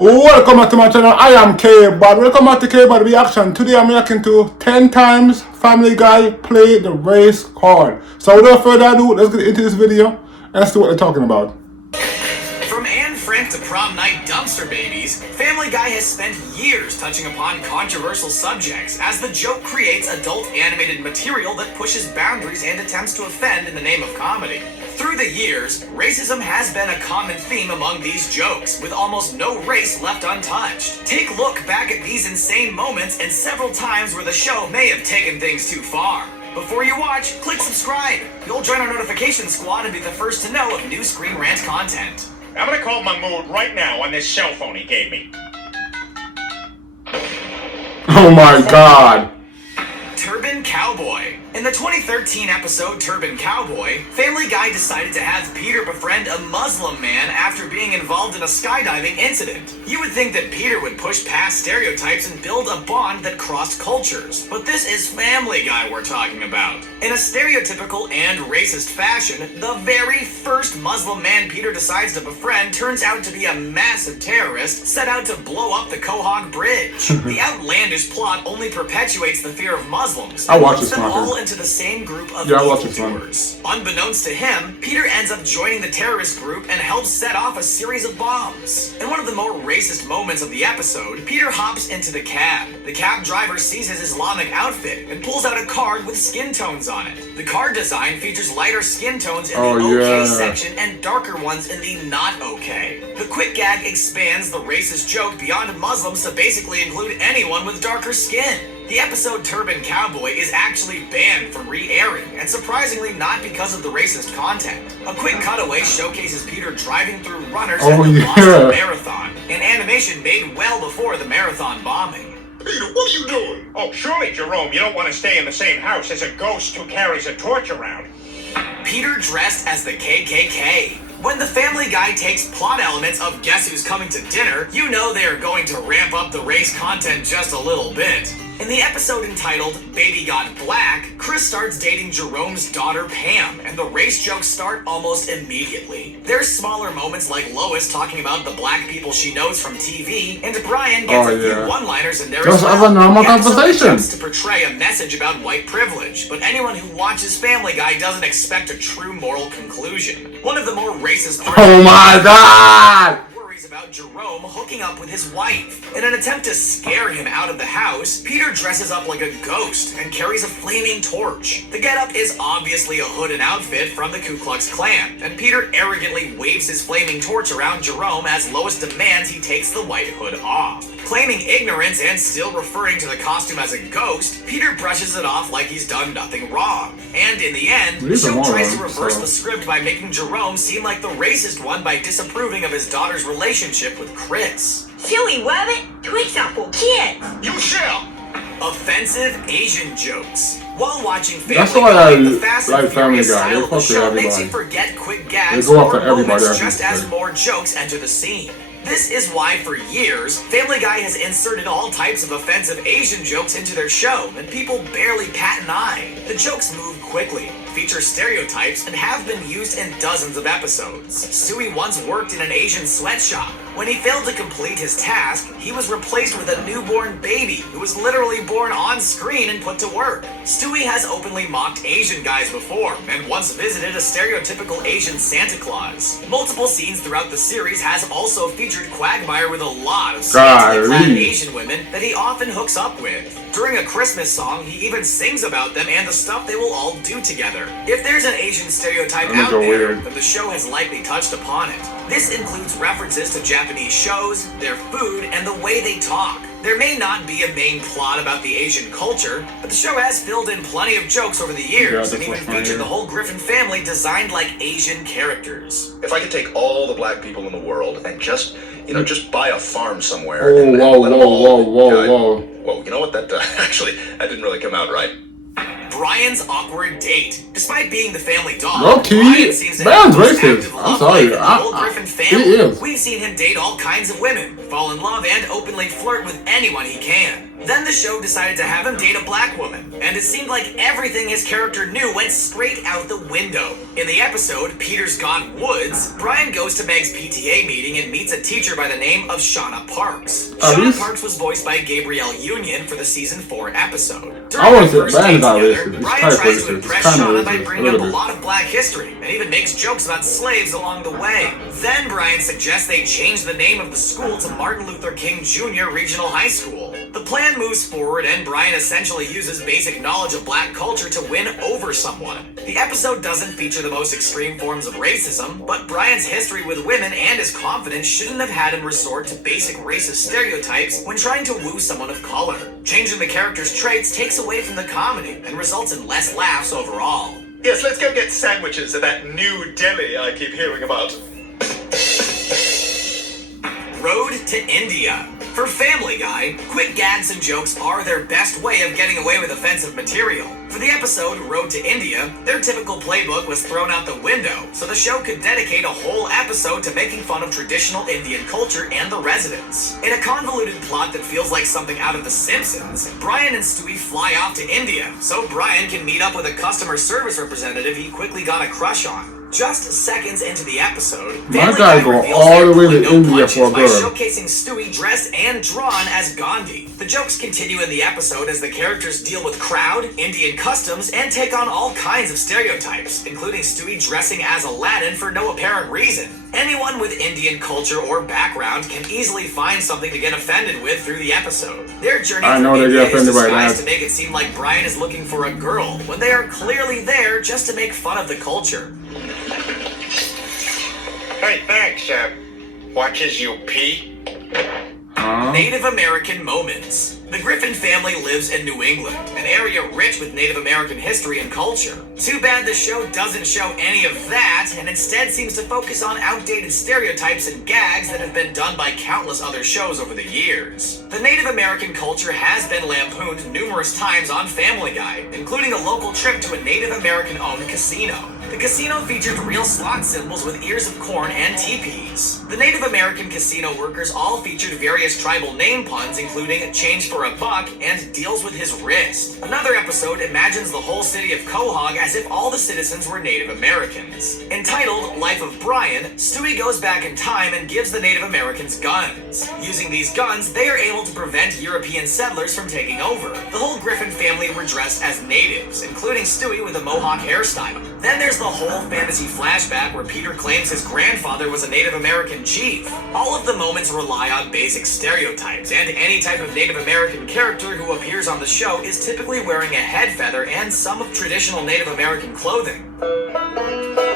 Welcome back to my channel. I am K-Bod. Welcome back to K-Bod Reaction. Today I'm reacting to 10 times Family Guy play the race card. So without further ado, let's get into this video and see what they're talking about. From Anne Frank to prom night dumpster babies, Family Guy has spent years touching upon controversial subjects as the joke creates adult animated material that pushes boundaries and attempts to offend in the name of comedy. Through the years, racism has been a common theme among these jokes, with almost no race left untouched. Take a look back at these insane moments and several times where the show may have taken things too far. Before you watch, click subscribe. You'll join our notification squad and be the first to know of new Screen Rant content. I'm gonna call Mahmood right now on this cell phone he gave me. Oh my god. Turban Cowboy. In the 2013 episode Turban Cowboy, Family Guy decided to have Peter befriend a Muslim man after being involved in a skydiving incident. You would think that Peter would push past stereotypes and build a bond that crossed cultures, but this is Family Guy we're talking about. In a stereotypical and racist fashion, the very first Muslim man Peter decides to befriend turns out to be a massive terrorist set out to blow up the Quahog Bridge. The outlandish plot only perpetuates the fear of Muslims. I watch this them one. all into the same group of Yeah, I watch this one. evildoers. Unbeknownst to him, Peter ends up joining the terrorist group and helps set off a series of bombs. In one of the more racist moments of the episode, Peter hops into the cab. The cab driver sees his Islamic outfit and pulls out a card with skin tones on it. The card design features lighter skin tones in the okay section and darker ones in the not okay. The quick gag expands the racist joke beyond Muslims to basically include anyone with darker skin. The episode Turban Cowboy is actually banned from re-airing, and surprisingly not because of the racist content. A quick cutaway showcases Peter driving through runners at the Boston Marathon, an animation made well before the marathon bombing. Peter, what are you doing? Oh, surely, Jerome, you don't want to stay in the same house as a ghost who carries a torch around. Peter dressed as the KKK. When the Family Guy takes plot elements of Guess Who's Coming to Dinner, you know they are going to ramp up the race content just a little bit. In the episode entitled Baby Got Black, Chris starts dating Jerome's daughter Pam, and the race jokes start almost immediately. There's smaller moments like Lois talking about the black people she knows from TV, and Brian gets a few one-liners in there just as well. as a normal The episode conversation. attempts to portray a message about white privilege, but anyone who watches Family Guy doesn't expect a true moral conclusion. One of the more racist parts Oh my god. about Jerome hooking up with his wife. In an attempt to scare him out of the house, Peter dresses up like a ghost and carries a flaming torch. The getup is obviously a hood and outfit from the Ku Klux Klan, and Peter arrogantly waves his flaming torch around Jerome as Lois demands he takes the white hood off. Claiming ignorance and still referring to the costume as a ghost, Peter brushes it off like he's done nothing wrong. And in the end, the show tries to reverse the script by making Jerome seem like the racist one by disapproving of his daughter's relationship with Chris. Silly rabbit, twix are for kids. You shall. Offensive Asian jokes. While watching That's Family why Guy, I the Fast like and Family Furious Guy. style They of the fuck with show makes you everybody. forget quick gags They go or after everybody, moments I just think. as more jokes enter the scene. This is why, for years, Family Guy has inserted all types of offensive Asian jokes into their show, and people barely pat an eye. The jokes move quickly, feature stereotypes, and have been used in dozens of episodes. Stewie once worked in an Asian sweatshop. When he failed to complete his task, he was replaced with a newborn baby who was literally born on screen and put to work. Stewie has openly mocked Asian guys before, and once visited a stereotypical Asian Santa Claus. Multiple scenes throughout the series has also featured Quagmire with a lot of scantily clad Asian women that he often hooks up with. During a Christmas song, he even sings about them and the stuff they will all do together. If there's an Asian stereotype out there, then the show has likely touched upon it. This includes references to Japanese shows, their food, and the way they talk. There may not be a main plot about the Asian culture, but the show has filled in plenty of jokes over the years and even featured the whole Griffin family designed like Asian characters. If I could take all the black people in the world and just buy a farm somewhere. Oh, and whoa, let them all, whoa. Whoa, you know what? That actually, that didn't really come out right. Brian's awkward date. Despite being the family dog, Low-key, Brian seems to Brian's have the most racist. active I'm love sorry. life in the whole Griffin family. He is. We've seen him date all kinds of women, fall in love, and openly flirt with anyone he can. Then the show decided to have him date a black woman, and it seemed like everything his character knew went straight out the window. In the episode, Peter's Gone Woods, Brian goes to Meg's PTA meeting and meets a teacher by the name of Shauna Parks. Shauna Parks was voiced by Gabrielle Union for the season 4 episode. I wouldn't say their first Brian's date not together, racist. He's Brian kind of tries racist. to He's impress kind of Shauna by racist. bringing up A a little lot of black history, and even makes jokes about slaves along the way. Then Brian suggests they change the name of the school to Martin Luther King Jr. Regional High School. The plan moves forward, and Brian essentially uses basic knowledge of black culture to win over someone. The episode doesn't feature the most extreme forms of racism, but Brian's history with women and his confidence shouldn't have had him resort to basic racist stereotypes when trying to woo someone of color. Changing the character's traits takes away from the comedy and results in less laughs overall. Yes, let's go get sandwiches at that new deli I keep hearing about. Road to India. For Family Guy, quick gags and jokes are their best way of getting away with offensive material. For the episode Road to India, their typical playbook was thrown out the window, so the show could dedicate a whole episode to making fun of traditional Indian culture and the residents. In a convoluted plot that feels like something out of The Simpsons, Brian and Stewie fly off to India, so Brian can meet up with a customer service representative he quickly got a crush on. Just seconds into the episode, My guy go all the way to India for a by girl. showcasing Stewie dressed and drawn as Gandhi. The jokes continue in the episode as the characters deal with crowd, Indian customs, and take on all kinds of stereotypes, including Stewie dressing as Aladdin for no apparent reason. Anyone with Indian culture or background can easily find something to get offended with through the episode. Their journey I know through they India get offended is by disguised that. to make it seem like Brian is looking for a girl, when they are clearly there just to make fun of the culture. Hey, thanks. Watches you pee? Native American moments. The Griffin family lives in New England, an area rich with Native American history and culture. Too bad the show doesn't show any of that, and instead seems to focus on outdated stereotypes and gags that have been done by countless other shows over the years. The Native American culture has been lampooned numerous times on Family Guy, including a local trip to a Native American-owned casino. The casino featured real slot symbols with ears of corn and teepees. The Native American casino workers all featured various tribal name puns, including change for a buck and deals with his wrist. Another episode imagines the whole city of Quahog as if all the citizens were Native Americans. Entitled Life of Brian, Stewie goes back in time and gives the Native Americans guns. Using these guns, they are able to prevent European settlers from taking over. The whole Griffin family were dressed as natives, including Stewie with a mohawk hairstyle. Then there's the whole fantasy flashback where Peter claims his grandfather was a Native American chief. All of the moments rely on basic stereotypes, and any type of Native American character who appears on the show is typically wearing a head feather and some of traditional Native American clothing.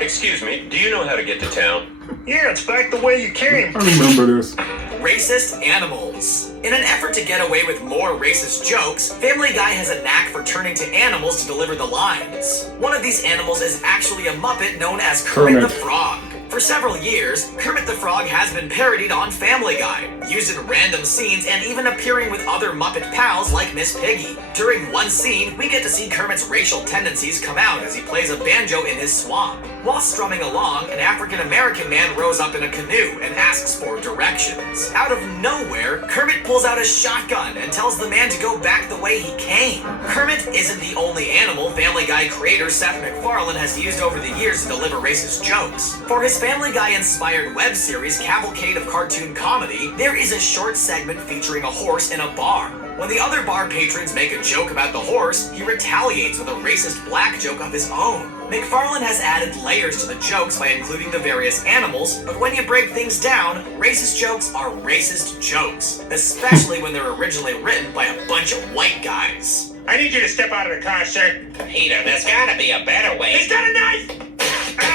Excuse me, do you know how to get to town? Yeah, it's back the way you came. I remember this. Racist animals. In an effort to get away with more racist jokes, Family Guy has a knack for turning to animals to deliver the lines. One of these animals is actually a Muppet known as Kermit the Frog. For several years, Kermit the Frog has been parodied on Family Guy, used in random scenes and even appearing with other Muppet pals like Miss Piggy. During one scene, we get to see Kermit's racial tendencies come out as he plays a banjo in his swamp. While strumming along, an African-American man rows up in a canoe and asks for directions. Out of nowhere, Kermit pulls out a shotgun and tells the man to go back the way he came. Kermit isn't the only animal Family Guy creator Seth MacFarlane has used over the years to deliver racist jokes. For his Family Guy-inspired web series Cavalcade of Cartoon Comedy, there is a short segment featuring a horse in a bar. When the other bar patrons make a joke about the horse, he retaliates with a racist black joke of his own. MacFarlane has added layers to the jokes by including the various animals, but when you break things down, racist jokes are racist jokes, especially when they're originally written by a bunch of white guys. I need you to step out of the car, sir. Peter, there's gotta be a better way. He's got a knife!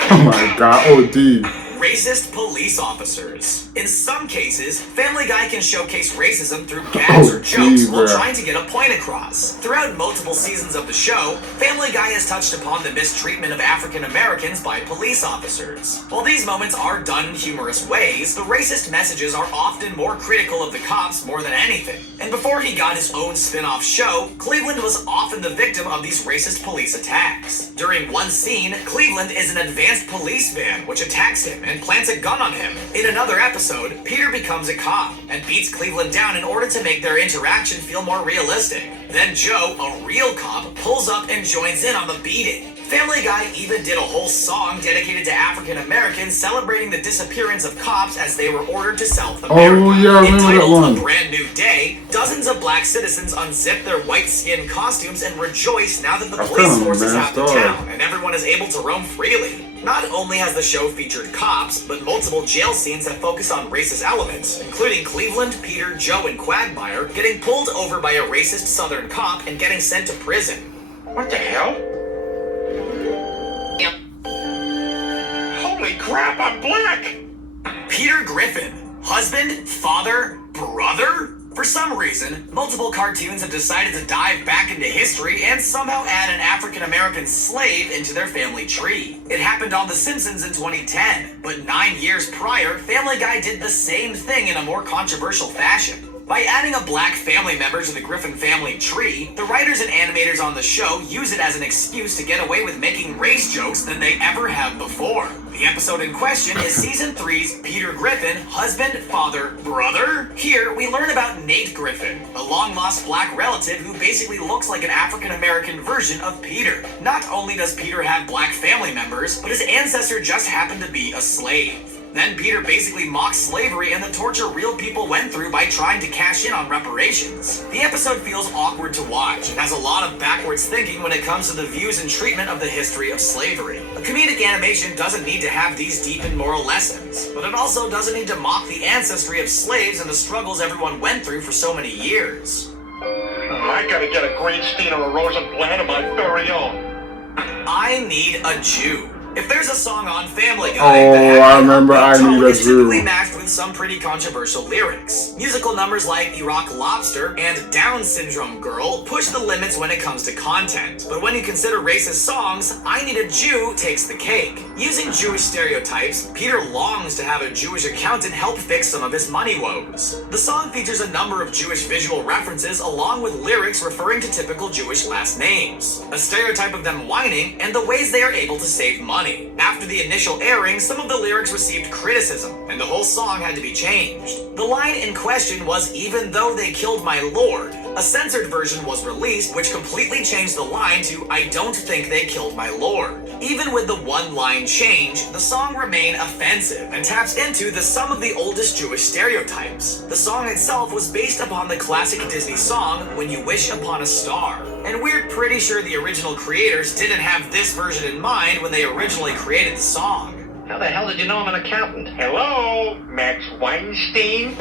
Oh my god, OD. racist police officers. In some cases, Family Guy can showcase racism through gags or jokes while trying to get a point across. Throughout multiple seasons of the show, Family Guy has touched upon the mistreatment of African Americans by police officers. While these moments are done in humorous ways, the racist messages are often more critical of the cops more than anything. And before he got his own spin-off show, Cleveland was often the victim of these racist police attacks. During one scene, Cleveland is an advanced police van which attacks him and plants a gun on him. In another episode, Peter becomes a cop and beats Cleveland down in order to make their interaction feel more realistic. Then Joe, a real cop, pulls up and joins in on the beating. Family Guy even did a whole song dedicated to African Americans celebrating the disappearance of cops as they were ordered to South America. Oh yeah, I remember that Entitled one. A Brand New Day, dozens of black citizens unzip their white skin costumes and rejoice now that the That's police kind of a force is bad out of story. town and everyone is able to roam freely. Not only has the show featured cops, but multiple jail scenes that focus on racist elements, including Cleveland, Peter, Joe, and Quagmire getting pulled over by a racist Southern cop and getting sent to prison. What the hell? Holy crap, I'm black! Peter Griffin, husband, father, brother? For some reason, multiple cartoons have decided to dive back into history and somehow add an African-American slave into their family tree. It happened on The Simpsons in 2010, but 9 years prior, Family Guy did the same thing in a more controversial fashion. By adding a black family member to the Griffin family tree, the writers and animators on the show use it as an excuse to get away with making race jokes than they ever have before. The episode in question is Season 3's Peter Griffin, husband, father, brother? Here, we learn about Nate Griffin, a long-lost black relative who basically looks like an African-American version of Peter. Not only does Peter have black family members, but his ancestor just happened to be a slave. Then Peter basically mocks slavery and the torture real people went through by trying to cash in on reparations. The episode feels awkward to watch and has a lot of backwards thinking when it comes to the views and treatment of the history of slavery. A comedic animation doesn't need to have these deep and moral lessons, but it also doesn't need to mock the ancestry of slaves and the struggles everyone went through for so many years. I gotta get a Greenstein or a Rosenblatt of my very own. I Need a Jew. If there's a song on Family Guy Oh, that I remember I tone Need a is typically Jew. matched with some pretty controversial lyrics. Musical numbers like Iraq Lobster and Down Syndrome Girl push the limits when it comes to content. But when you consider racist songs, I Need a Jew takes the cake. Using Jewish stereotypes, Peter longs to have a Jewish accountant help fix some of his money woes. The song features a number of Jewish visual references along with lyrics referring to typical Jewish last names, a stereotype of them whining, and the ways they are able to save money. After the initial airing, some of the lyrics received criticism, and the whole song had to be changed. The line in question was "Even though they killed my lord." A censored version was released, which completely changed the line to "I don't think they killed my lord." Even with the one-line change, the song remained offensive and taps into some of the oldest Jewish stereotypes. The song itself was based upon the classic Disney song "When You Wish Upon a Star." And we're pretty sure the original creators didn't have this version in mind when they originally created the song. How the hell did you know I'm an accountant? Hello, Max Weinstein?